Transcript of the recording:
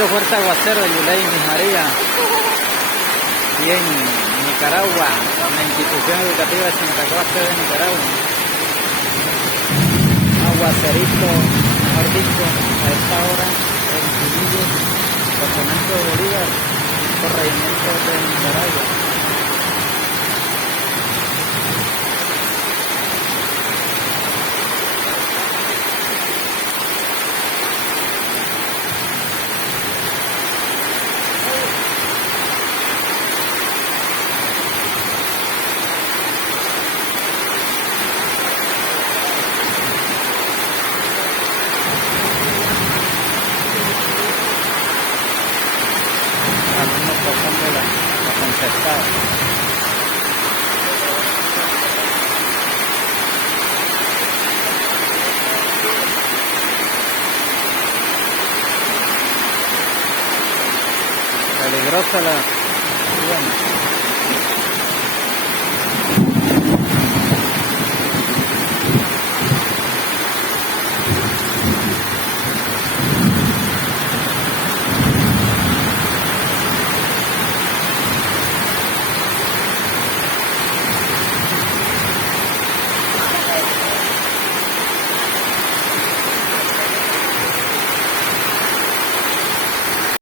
viento fuerte aguacero de Yuley, Miss María, y en Nicaragua, en la institución educativa de Santa Costa de Nicaragua. Aguacerito, mejor dicho, a esta hora, en Trujillo, departamento de Bolívar, corregimiento de Nicaragua. Algunos pasando la concertada. Peligrosa la... Bueno.